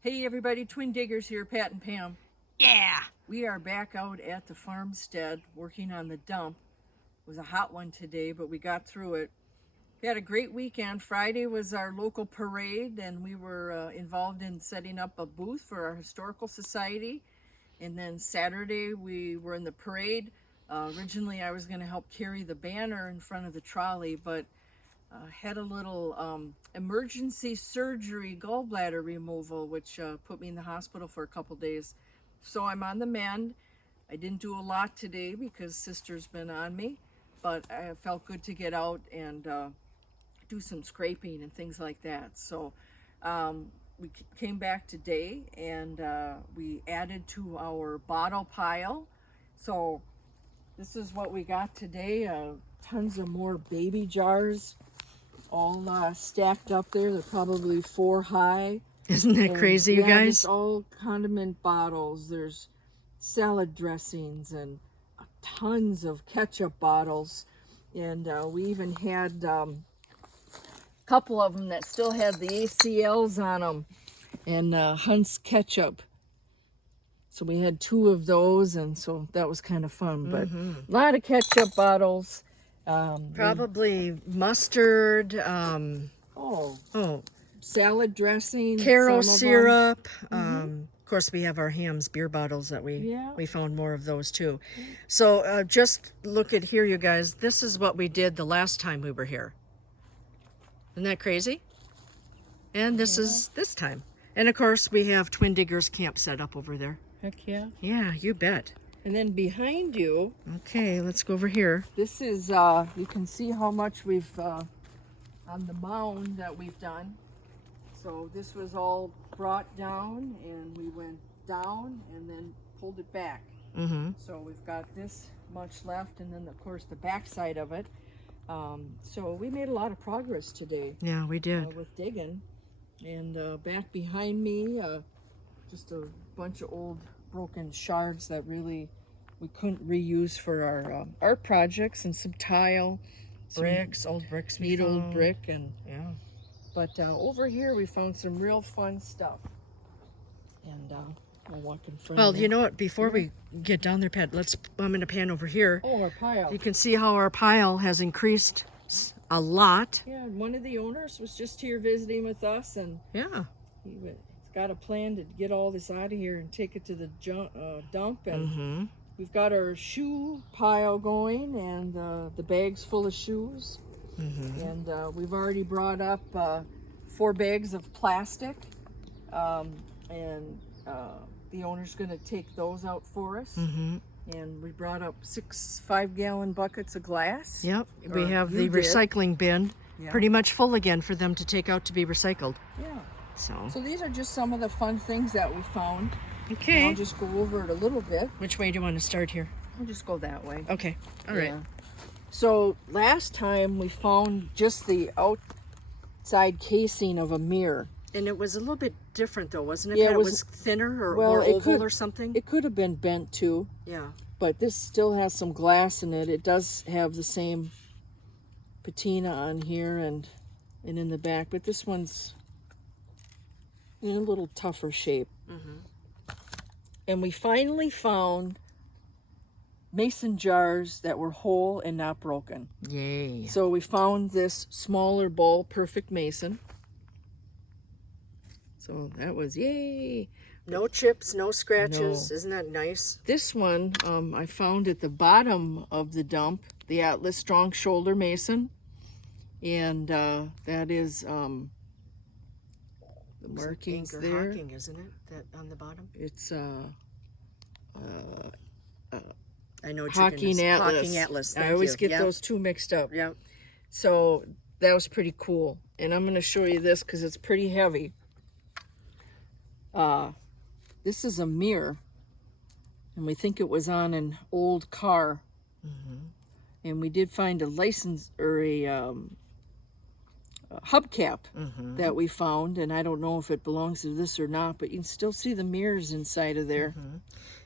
Hey everybody, Twin Diggers here, Pat and Pam. Yeah. We are back out at the farmstead working on the dump. It was a hot one today, but we got through it. We had a great weekend. Friday was our local parade, and we were involved in setting up a booth for our historical society. And then Saturday we were in the parade. Originally I was going to help carry the banner in front of the trolley, but had a little emergency surgery gallbladder removal, which put me in the hospital for a couple days. So I'm on the mend. I didn't do a lot today because sister's been on me, but I felt good to get out and do some scraping and things like that. So we came back today and we added to our bottle pile. So this is what we got today. Tons of more baby jars all stacked up there. They're probably 4 high. Isn't that crazy, you Yeah, guys? there's all condiment bottles. There's salad dressings and tons of ketchup bottles. And we even had a couple of them that still had the ACLs on them and Hunt's ketchup. So we had 2 of those, and so that was kind of fun. But a lot of ketchup bottles. Probably mustard, Salad dressing, Caro some of syrup. Of course, we have our Ham's beer bottles that we Yeah. found more of those too. So just look at here, you guys. This is what we did the last time we were here. Isn't that crazy? And this is this time. And of course, we have Twin Diggers camp set up over there. Heck yeah. Yeah, you bet. And then behind you, Okay, let's go over here. this is, you can see how much we've, on the mound that we've done. So this was all brought down and we went down and then pulled it back. So we've got this much left and then of course the back side of it. So we made a lot of progress today Yeah, we did. with digging. And back behind me, just a bunch of old broken shards that really we couldn't reuse for our art projects, and some tile, Bricks, old bricks we neat old found. brick, and Yeah. but over here we found some real fun stuff. And I'll walk in front. Well, of you know what? Before we get down there, Pat, I'm going to pan over here. Oh, our pile. You can see how our pile has increased a lot. Yeah, one of the owners was just here visiting with us, and Yeah. he's got a plan to get all this out of here and take it to the dump. And we've got our shoe pile going, and the bag's full of shoes. And we've already brought up 4 bags of plastic, and the owner's going to take those out for us. And we brought up 6 5-gallon buckets of glass. Yep. We Or have you the did. recycling bin Yeah. pretty much full again for them to take out to be recycled. Yeah. So, So these are just some of the fun things that we found. okay. I'll just go over it a little bit. Which way do you want to start here? I'll just go that way. Okay. All right. Yeah. So last time we found just the outside casing of a mirror. And it was a little bit different though, wasn't it? Yeah, Pat? it It was- was thinner or well, more it oval could- or something? It could have been bent too, Yeah. but this still has some glass in it. It does have the same patina on here and in the back, but this one's in a little tougher shape. And we finally found mason jars that were whole and not broken. Yay. So we found this smaller bowl, perfect mason. So that was yay. No chips, no scratches. No. Isn't that nice? This one I found at the bottom of the dump, the Atlas Strong Shoulder Mason. And that is the markings Anchor there. Hawking, isn't it? That on the bottom? It's I know what Hawking you're gonna say. Atlas. Hawking Atlas. I Thank always you. get Yep. those two mixed up. Yep. So that was pretty cool. And I'm going to show you this because it's pretty heavy. This is a mirror. And we think it was on an old car. And we did find a license or a hubcap that we found. And I don't know if it belongs to this or not, but you can still see the mirrors inside of there.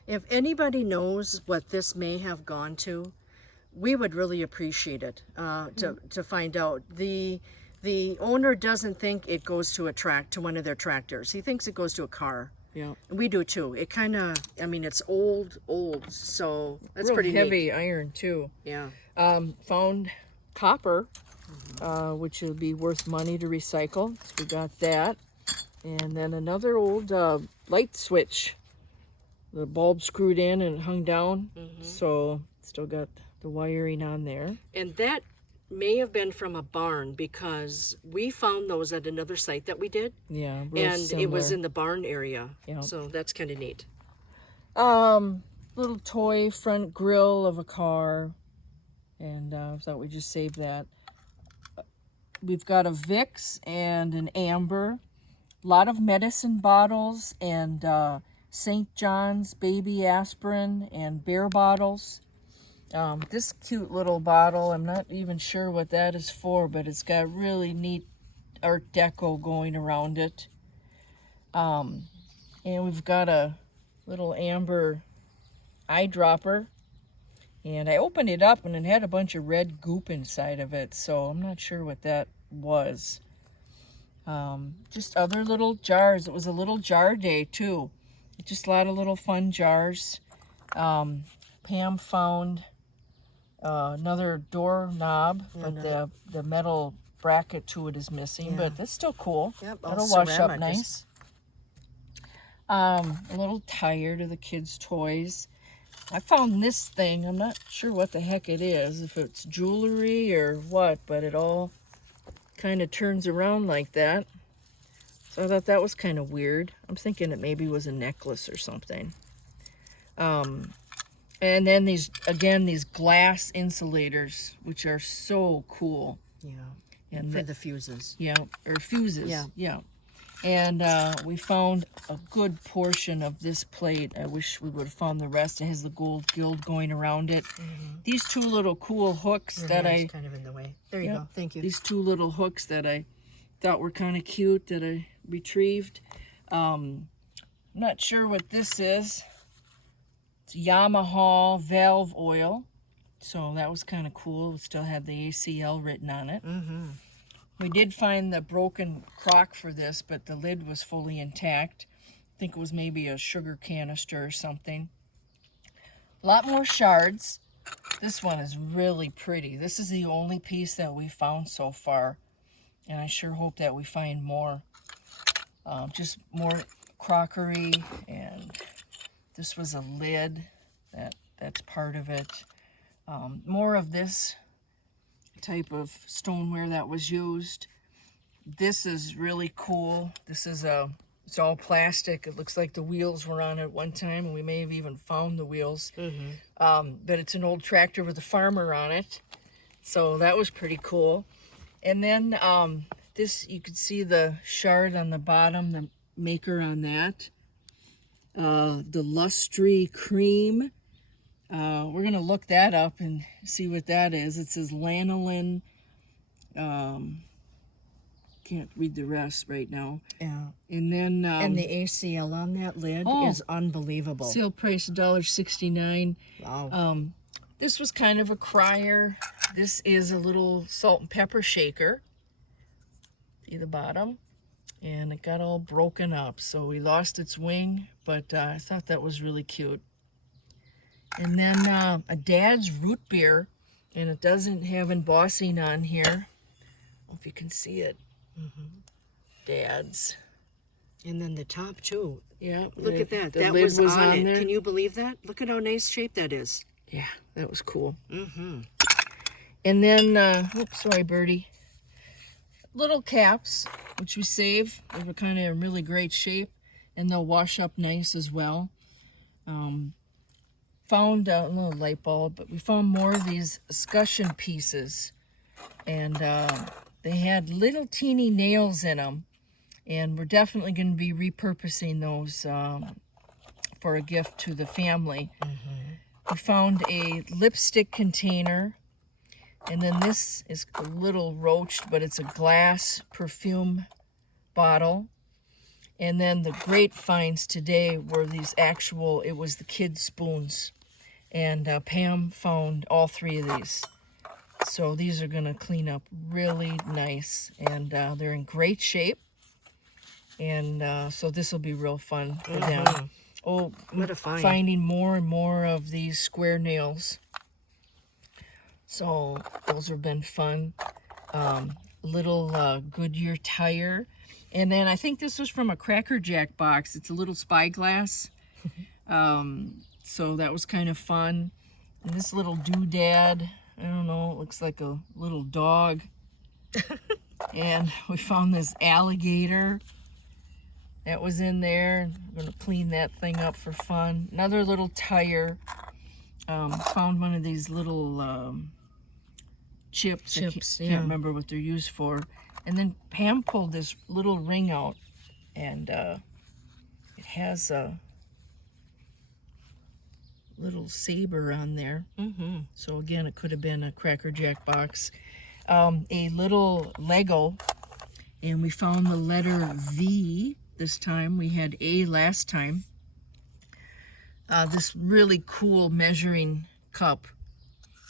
If anybody knows what this may have gone to, we would really appreciate it to find out. The The owner doesn't think it goes to to one of their tractors. He thinks it goes to a car. Yeah. We do too. It kind of, I mean, it's old, so that's Real pretty heavy neat. iron too. Yeah. Found copper, which would be worth money to recycle. So we got that. And then another old light switch. The bulb screwed in and hung down. So still got the wiring on there. And that may have been from a barn because we found those at another site that we did. Yeah, real And it was similar. in the barn area. Yeah. So that's kind of neat. Little toy front grill of a car. And I thought we'd just save that. We've got a Vicks and an Amber. A lot of medicine bottles and St. John's baby aspirin and bear bottles. This cute little bottle, I'm not even sure what that is for, but it's got really neat Art Deco going around it. And we've got a little amber eyedropper. And I opened it up and it had a bunch of red goop inside of it, so I'm not sure what that was. Just other little jars. It was a little jar day too. Just a lot of little fun jars. Pam found another doorknob, but the metal bracket to it is missing, but that's still cool. Yep, it'll wash up nice. A little tire to the kids' toys. I found this thing. I'm not sure what the heck it is, if it's jewelry or what, but it all kind of turns around like that. So I thought that was kind of weird. I'm thinking it maybe was a necklace or something. And then these glass insulators, which are so cool. Yeah. And for the fuses. Yeah, or fuses. Yeah. And we found a good portion of this plate. I wish we would have found the rest. It has the gold gild going around it. These two little cool hooks that I... kind of in the way. There you go. Thank you. These two little hooks that I thought were kind of cute that I retrieved. I'm not sure what this is. It's Yamaha valve oil. So that was kind of cool. It still had the ACL written on it. We did find the broken crock for this, but the lid was fully intact. I think it was maybe a sugar canister or something. A lot more shards. This one is really pretty. This is the only piece that we found so far, and I sure hope that we find more. Just more crockery, and this was a lid. That's part of it. More of this type of stoneware that was used. This is really cool. This is it's all plastic. It looks like the wheels were on it one time, and we may have even found the wheels. But it's an old tractor with a farmer on it, so that was pretty cool. And then this, you could see the shard on the bottom, the maker on that. The Lustry Cream. We're going to look that up and see what that is. It says lanolin. Can't read the rest right now. Yeah. And then... and the ACL on that lid is unbelievable. Sale price $1.69. Wow. This was kind of a crier. This is a little salt and pepper shaker. See the bottom? And it got all broken up. So we lost its wing, but I thought that was really cute. And then a Dad's root beer, and it doesn't have embossing on here. I don't know if you can see it. Dad's. And then the top too. Yeah. Look at that. The That lid was on it. there. Can you believe that? Look at how nice shape that is. Yeah, that was cool. And then, oops, sorry, Birdie. Little caps, which we save. They were kind of in really great shape, and they'll wash up nice as well. Found a little light bulb, but we found more of these escutcheon pieces, and they had little teeny nails in them, and we're definitely going to be repurposing those for a gift to the family. We found a lipstick container, and then this is a little roached, but it's a glass perfume bottle. And then the great finds today were these actual, it was the kids' spoons. And Pam found all three of these. So these are going to clean up really nice, and they're in great shape. And so this will be real fun for them. Oh, what a find. Finding more and more of these square nails. So those have been fun. Little Goodyear tire. And then I think this was from a Cracker Jack box. It's a little spyglass. So that was kind of fun. And this little doodad, I don't know, it looks like a little dog. And we found this alligator that was in there. I'm going to clean that thing up for fun. Another little tire. Found one of these little chips. Can't remember what they're used for. And then Pam pulled this little ring out, and it has a little saber on there. So again, it could have been a Cracker Jack box. A little Lego, and we found the letter V this time. We had A last time. This really cool measuring cup,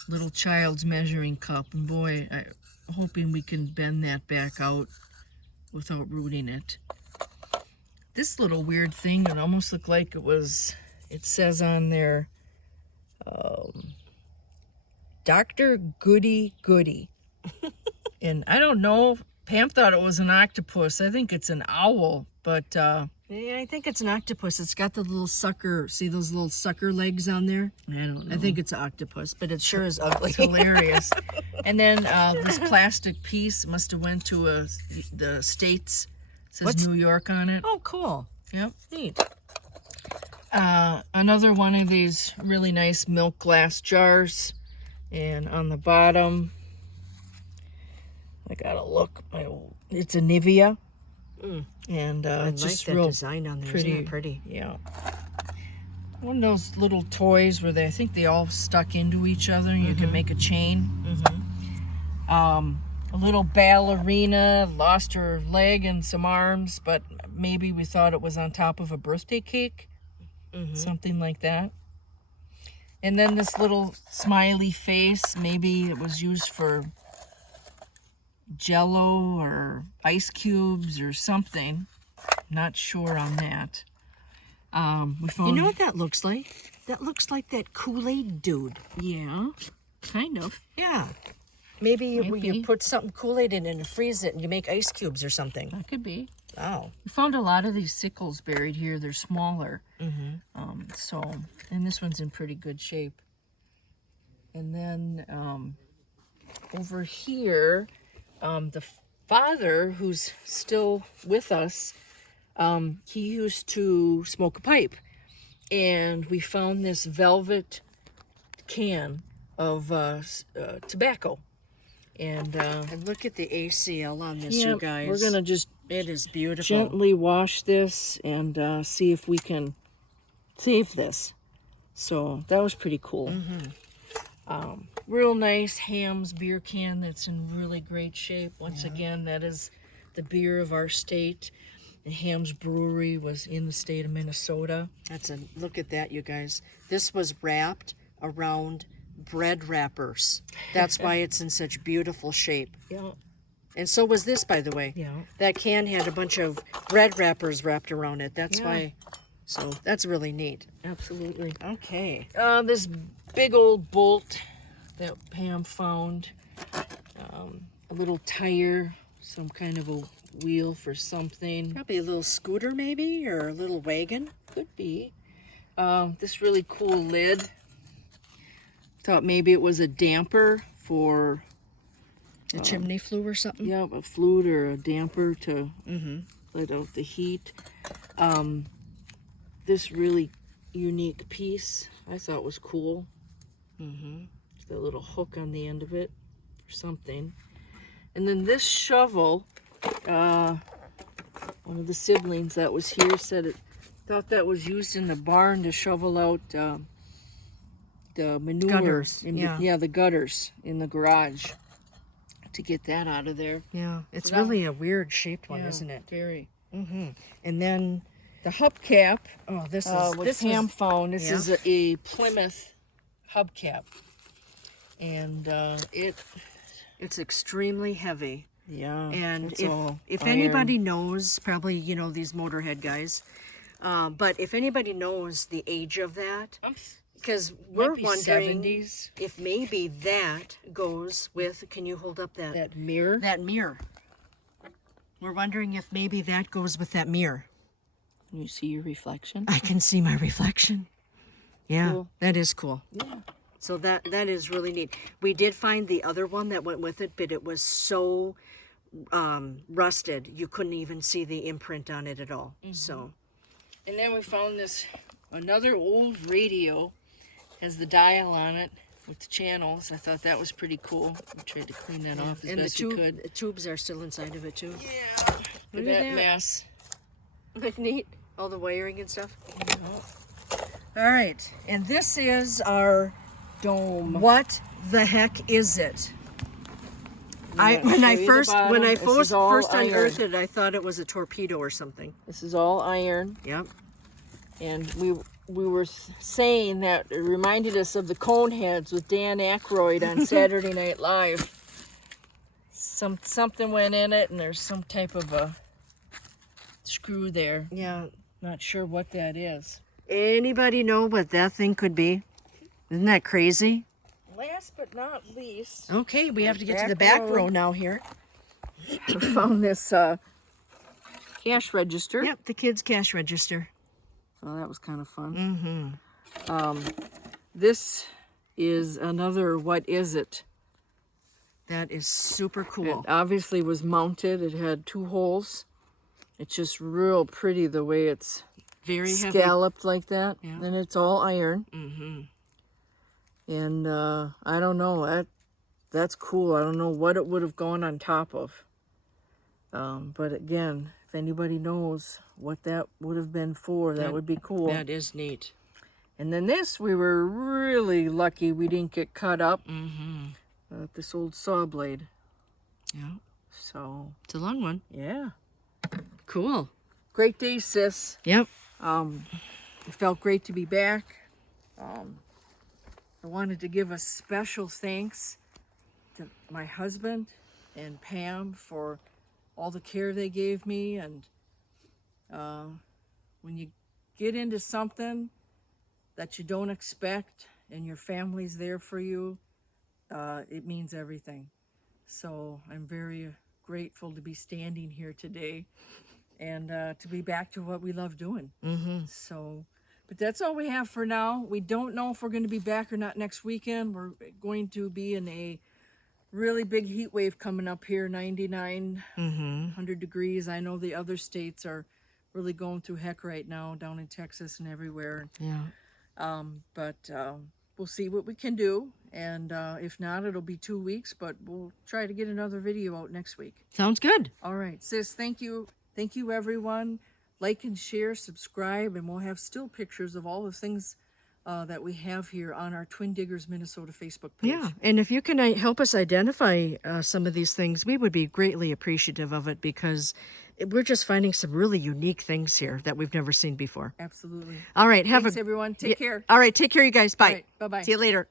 little child's measuring cup, and boy, I'm hoping we can bend that back out without rooting it. This little weird thing, it almost looked like it says on there, Dr. Goody Goody. And I don't know, Pam thought it was an octopus. I think it's an owl, but Yeah, I think it's an octopus. It's got the little sucker, see those little sucker legs on there? I don't know. I think it's an octopus, but it sure is ugly. It's hilarious. And then this plastic piece must have went to the States. It says New York on it. Oh, cool. Yep. Neat. Another one of these really nice milk glass jars. And on the bottom, I gotta look. It's a Nivea. And I it's like just that real design on there. pretty. Isn't it pretty? Yeah. One of those little toys where I think they all stuck into each other and you can make a chain. A little ballerina lost her leg and some arms, but maybe we thought it was on top of a birthday cake. Something like that. And then this little smiley face, maybe it was used for Jello or ice cubes or something. Not sure on that. We found. You know what that looks like? That looks like that Kool-Aid dude. Yeah, kind of. Yeah. Maybe you be. put something Kool-Aid in it and freeze it and you make ice cubes or something. That could be. Oh. We found a lot of these sickles buried here. They're smaller. And this one's in pretty good shape. And then over here, the father, who's still with us, he used to smoke a pipe. And we found this velvet can of tobacco. And look at the ACL on this, yeah, you guys. we're going to just It is beautiful. gently wash this and see if we can save this. So that was pretty cool. Real nice Ham's beer can that's in really great shape. Once again, that is the beer of our state. The Ham's Brewery was in the state of Minnesota. Look at that, you guys. This was wrapped around bread wrappers. That's why it's in such beautiful shape. Yeah. And so was this, by the way. Yeah. That can had a bunch of bread wrappers wrapped around it. That's Yeah. why. So that's really neat. Absolutely. Okay. This big old bolt that Pam found. A little tire, some kind of a wheel for something. Probably a little scooter maybe, or a little wagon. Could be. This really cool lid. Thought maybe it was a damper for A chimney flue or something. yeah, a flute or a damper to let out the heat. This really unique piece I thought was cool. The little hook on the end of it or something. And then this shovel, one of the siblings that was here said it thought that was used in the barn to shovel out the manure. Gutters, the gutters in the garage to get that out of there. Yeah. It's So that- really a weird shaped one, Yeah, isn't it? Very. And then, The hubcap, oh, this is what this Pam was, found. This yeah. is a Plymouth hubcap, and it It's extremely heavy. Yeah. And it's all if iron. anybody knows, probably, you know, these motorhead guys, but if anybody knows the age of that, because we're be wondering 70s. if maybe that goes with, can you hold up That mirror. that mirror? We're wondering if maybe that goes with that mirror. Can you see your reflection? I can see my reflection. Yeah, Cool. that is cool. Yeah. So that is really neat. We did find the other one that went with it, but it was so rusted you couldn't even see the imprint on it at all. So, And then we found this another old radio, has the dial on it with the channels. I thought that was pretty cool. We tried to clean that off as and best we could. the tubes are still inside of it too. Yeah. Look Look at at that that. mess. Look neat, all the wiring and stuff. All right, and this is our Dome. what the heck is it? I'm When gonna I show you the first bottom. This is all first iron. unearthed it, I thought it was a torpedo or something. This is all iron. Yep. And we were saying that it reminded us of the Coneheads with Dan Aykroyd on Saturday Night Live. Something went in it, and there's some type of a screw there. Yeah. Not sure what that is. Anybody know what that thing could be? Isn't that crazy? Last but not least, Okay, we have to get to the back back row. row now here. we found this cash register. Yep, the kids' cash register. So that was kind of fun. This is another what is it? That is super cool. It obviously was mounted. It had 2 holes. It's just real pretty the way it's Very heavy. scalloped like that. Yeah. And it's all iron. Mm-hmm. And I don't know. That's cool. I don't know what it would have gone on top of. But again, if anybody knows what that would have been for, that would be cool. That is neat. And then this, we were really lucky we didn't get cut up. Mm-hmm. This old saw blade. Yeah, So, it's a long one. yeah. Cool. Great day, sis. Yep. It felt great to be back. I wanted to give a special thanks to my husband and Pam for all the care they gave me. And when you get into something that you don't expect and your family's there for you, it means everything. So I'm very grateful to be standing here today and to be back to what we love doing. So, but that's all we have for now. We don't know if we're going to be back or not next weekend. We're going to be in a really big heat wave coming up here, 99, 100 degrees. I know the other states are really going through heck right now, down in Texas and everywhere. Yeah. But we'll see what we can do. And if not, it'll be 2 weeks, but we'll try to get another video out next week. Sounds good. All right, sis, thank you. Thank you, everyone. Like and share, subscribe, and we'll have still pictures of all the things that we have here on our Twin Diggers Minnesota Facebook page. Yeah, and if you can help us identify some of these things, we would be greatly appreciative of it because we're just finding some really unique things here that we've never seen before. Absolutely. All right, Thanks, everyone. Take care. All right, take care, you guys. Bye. All right, bye-bye. See you later.